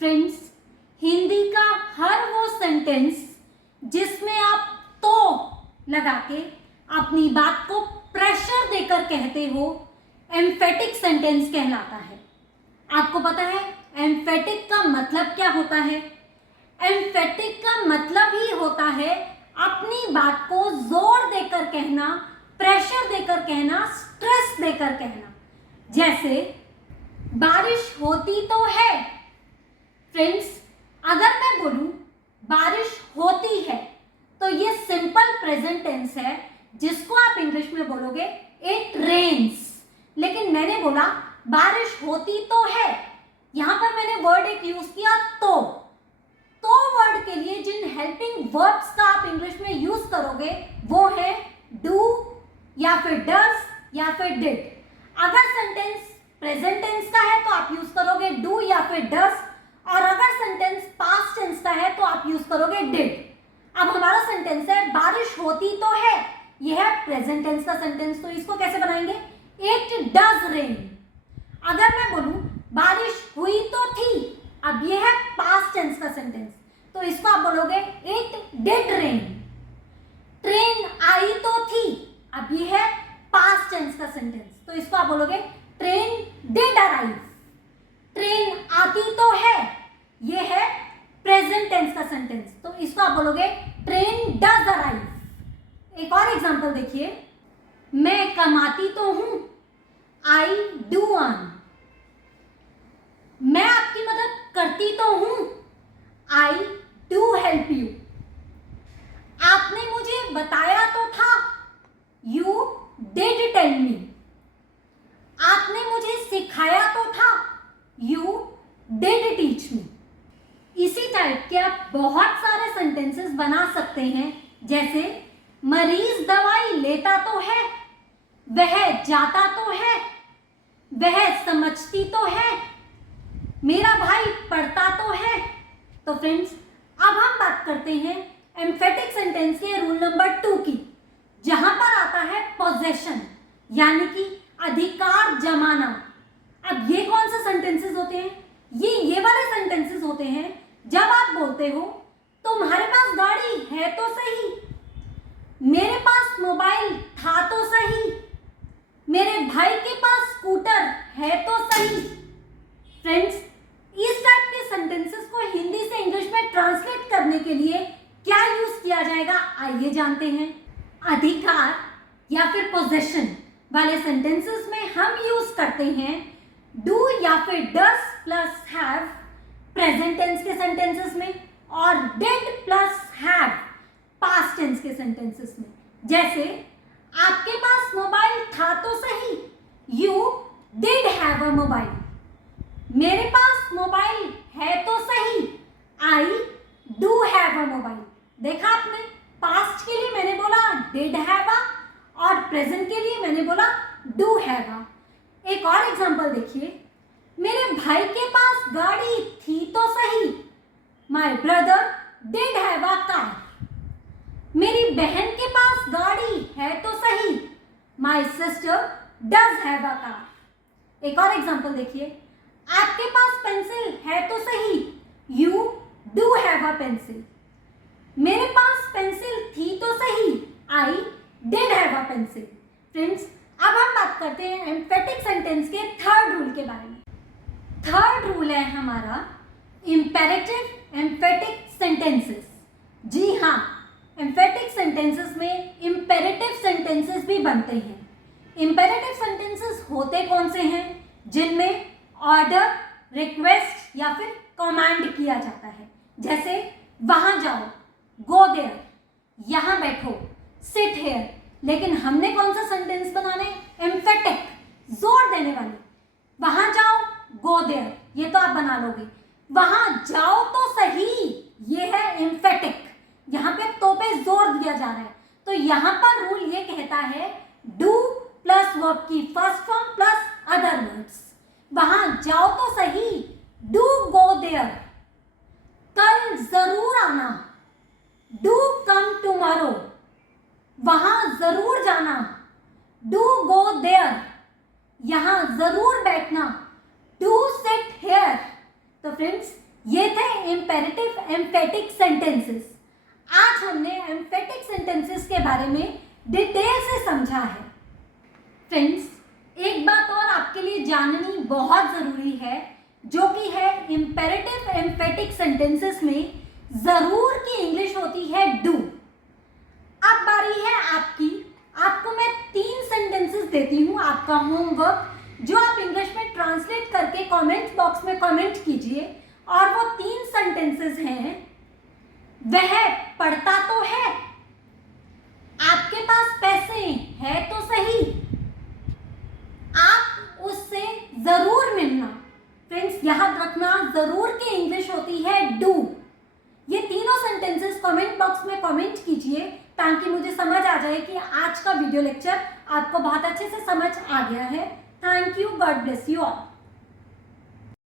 Friends, Hindi का हर वो sentence जिसमें आप तो लगा के अपनी बात को प्रेशर देकर कहते हो, एम्फेटिक सेंटेंस कहलाता है। आपको पता है एम्फेटिक का मतलब क्या होता है? एम्फेटिक का मतलब ही होता है अपनी बात को जोर देकर कहना, प्रेशर देकर कहना, स्ट्रेस देकर कहना। जैसे बारिश होती तो है। फ्रेंड्स, अगर मैं बोलूं बारिश होती है तो ये सिंपल प्रेजेंट टेंस है जिसको आप इंग्लिश में बोलोगे इट रेन्स। लेकिन मैंने बोला बारिश होती तो है, यहां पर मैंने वर्ड एक यूज किया तो वर्ड के लिए जिन हेल्पिंग वर्ब्स का आप इंग्लिश में यूज करोगे वो है डू या फिर डज या फिर डिड। अगर सेंटेंस प्रेजेंट टेंस का है तो आप यूज करोगे डू या फिर डज, और अगर सेंटेंस पास्ट टेंस का है तो आप यूज करोगे डिड। अब हमारा सेंटेंस है बारिश होती तो है, यह है प्रेजेंट टेंस का सेंटेंस, तो इसको कैसे बनाएंगे? It does rain. अगर मैं बोलूं बारिश हुई तो थी, अब यह है पास्ट टेंस का सेंटेंस, तो इसको आप बोलोगे इट डिड रेन। ट्रेन आई तो थी, अब यह है पास्ट टेंस का सेंटेंस, तो इसको आप बोलोगे ट्रेन डिड अराइव। ट्रेन आती तो है, यह है प्रेजेंट टेंस का सेंटेंस, तो इसको आप बोलोगे ट्रेन डज अराइव। एक और एग्जांपल देखिए, मैं कमाती तो हूं, आई डू अर्न। मैं आपकी मदद करती तो हूं, आई डू हेल्प यू। आपने मुझे बताया तो था, यू डिड टेल मी। आपने मुझे सिखाया तो था, यू डिड टीच मी। इसी टाइप के आप बहुत सारे सेंटेंसेस बना सकते हैं, जैसे मरीज दवाई लेता तो है, वह जाता तो है, वह समझती तो है, मेरा भाई पढ़ता तो है। तो फ्रेंड्स, अब हम बात करते हैं एम्फेटिक सेंटेंस के रूल नंबर 2 की, जहां पर आता है पोजेशन, यानी कि अधिकार जमाना। अब ये कौन से सेंटेंसेस होते हैं? ये वाले सेंटेंसेस होते हैं जब आप बोलते हो तुम्हारे पास गाड़ी है तो सही, मेरे पास मोबाइल था तो सही, मेरे भाई के पास स्कूटर है तो सही। फ्रेंड्स, इस टाइप के सेंटेंसेस को हिंदी से इंग्लिश में ट्रांसलेट करने के लिए क्या यूज किया जाएगा, आइए जानते हैं। अधिकार या फिर पोजेशन वाले सेंटेंसेस में हम यूज करते हैं डू या फिर does plus have present tense के सेंटेंसेस में, और did plus have past tense के सेंटेंसेस में। जैसे आपके पास मोबाइल था तो सही, you did have a mobile. मेरे पास मोबाइल है तो सही, I do have a mobile. देखा आपने, पास्ट के लिए मैंने बोला डिड हैव अ, और प्रेजेंट के लिए मैंने बोला डू हैव अ। एक और एग्जांपल देखिए, मेरे भाई के पास गाड़ी थी तो सही, my brother did have a car. मेरी बहन के पास गाड़ी है तो सही, my sister does have a car. एक और एग्जांपल देखिए, आपके पास पेंसिल है तो सही, you do have a pencil. मेरे पास पेंसिल थी तो सही, I did have a pencil. Friends, अब हम बात करते हैं एम्फेटिक सेंटेंस के थर्ड रूल के बारे में। थर्ड रूल है हमारा इंपेरेटिव एम्फेटिक सेंटेंसेस। जी हाँ, एम्फेटिक सेंटेंसेस में इंपेरेटिव सेंटेंसेस भी बनते हैं। इंपेरेटिव सेंटेंसेस होते कौन से हैं? जिनमें ऑर्डर, रिक्वेस्ट या फिर कमांड किया जाता है। जैसे वहां जाओ, गो देयर, यहां बैठो, सिट हेयर। लेकिन हमने कौन सा सेंटेंस बनाने? एम्फेटिक, जोर देने वाले। वहां जाओ, गो देयर, ये तो आप बना लोगे। वहां जाओ तो सही, ये है एम्फेटिक, यहां पे तो पे जोर दिया जा रहा है। तो यहां पर रूल ये कहता है डू प्लस वर्ब की first form plus other words. वहां जाओ तो सही, डू गो देयर। कल जरूर आना, डू कम टुमारो। वहां जरूर जाना, डू गो देयर। यहां जरूर बैठना, डू सिट हेयर। तो फ्रेंड्स, ये थे इम्पेरेटिव एम्फेटिक सेंटेंसेस। आज हमने एम्फेटिक सेंटेंसेस के बारे में डिटेल से समझा है। फ्रेंड्स, एक बात और आपके लिए जाननी बहुत ज़रूरी है, जो कि है इम्पेरेटिव एम्फेटिक सेंटेंसेस में ज़रूर की इंग्लिश होती है डू। अब बारी है आपकी। आपको मैं 3 सेंटेंसेस देती हूँ, आपका होमवर्क, जो आप इंग्लिश में ट्रांसलेट करके कमेंट बॉक्स में कमेंट कीजिए। और वो 3 सेंटेंसेस हैं, वह पढ़ता तो है, आपके पास पैसे है तो सही, आप उससे जरूर मिलना। फ्रेंड्स, याद रखना, जरूर की इंग्लिश होती है डू। ये तीनों सेंटेंसेस कमेंट बॉक्स में कमेंट कीजिए, ताकि मुझे समझ आ जाए कि आज का वीडियो लेक्चर आपको बहुत अच्छे से समझ आ गया है। Thank you, God bless you all.